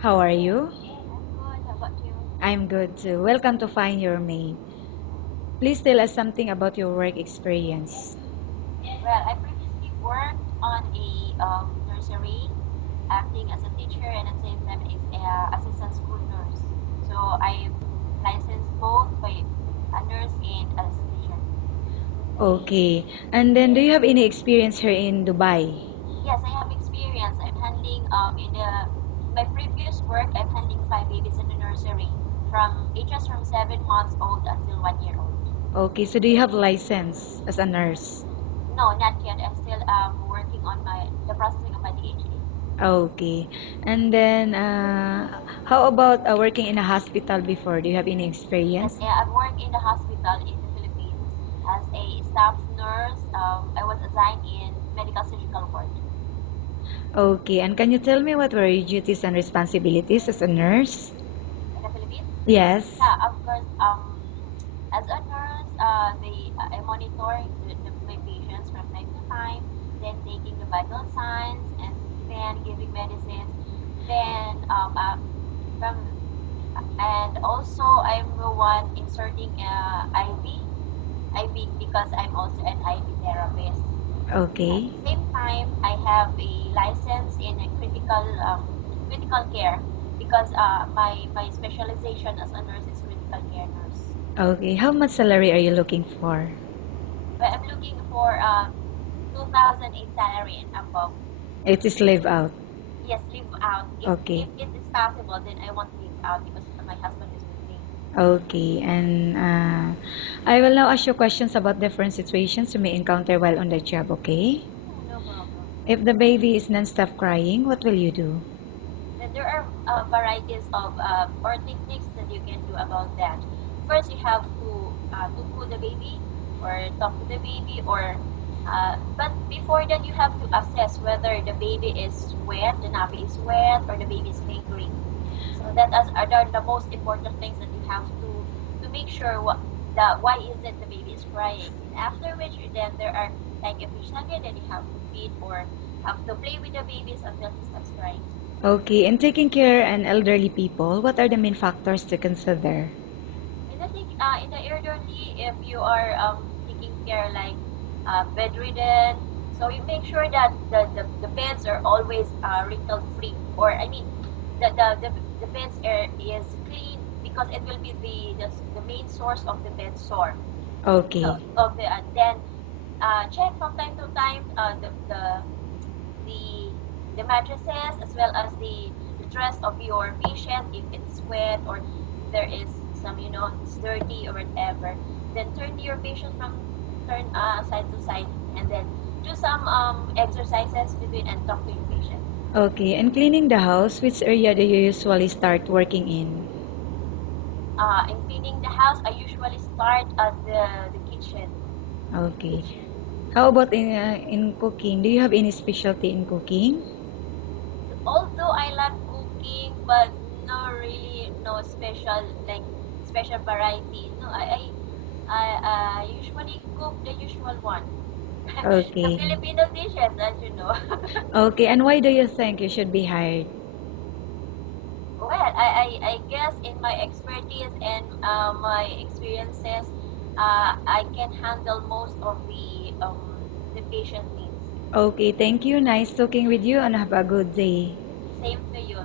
How are you? I'm good. How about you? I'm good too. Welcome to Find Your Mate. Please tell us something about your work experience. Well, I previously worked on a nursery, acting as a teacher and at the same time as a assistant school nurse. So I'm licensed both by a nurse and as a teacher. Okay. And then, do you have any experience here in Dubai? Yes, I have experience. I'm handling in my previous work. I'm handling five babies in the nursery from ages from 7 months old until 1 year old. Okay. So, do you have license as a nurse? No, not yet. I'm still working on the processing of my PhD. Okay. And then, how about working in a hospital before? Do you have any Yes, experience? I've worked in the hospital in the Philippines as a staff nurse. I was assigned in medical surgical ward Okay. And can you tell me what were your duties and responsibilities as a nurse? in the Philippines. Yes. Yeah, of course. As a nurse, I monitor my patients from time to time, then taking the vital signs and then giving medicines. Then from and also I'm the one inserting IV because I'm also an IV therapist. At Okay. the same time, I have a license in a critical care because my specialization as a nurse is critical care nurse. Okay. How much salary are you looking for? But I'm looking for 2008 salary and above. It is live out. Yes, live out. If Okay. it is possible, then I want live out because my husband is with me. Okay. And I will now ask you questions about different situations you may encounter while on the job, okay? Yeah, no problem. If the baby is non-stop crying, what will you do? Then there are varieties of or techniques that you can do about that. First, you have to cool the baby or talk to the baby, or but before that, you have to assess whether the baby is wet, the nappy is wet, or the baby is hungry. So are the most important things that you have to make sure why is it the baby is crying. And after which, then there are like if you hungry, then you have to feed or have to play with the babies until he stops crying. Okay. In taking care and elderly people, what are the main factors to consider? And I think in the elderly, if you are taking care like bedridden, so you make sure that the beds are always wrinkle free, or I mean, the beds is clean because it will be the main source of the bed sore. So Okay. of the and then check from time to time the the mattresses as well as the dress of your patient if it's wet or there is some it's dirty or whatever, then turn your patient from turn side to side and then do some exercises between and talk to your patient. Okay. And cleaning the house, which area do you usually start working in? In cleaning the house, I usually start at the kitchen. Okay. How about in cooking? Do you have any specialty in cooking? Although I love cooking, but no really no special like special variety. No, I usually cook the usual one, the Okay. Filipino dishes, as you know. Okay. And why do you think you should be hired? Well, I guess in my expertise and my experiences, I can handle most of the patient needs. Okay, thank you. Nice talking with you and have a good day. Same to you.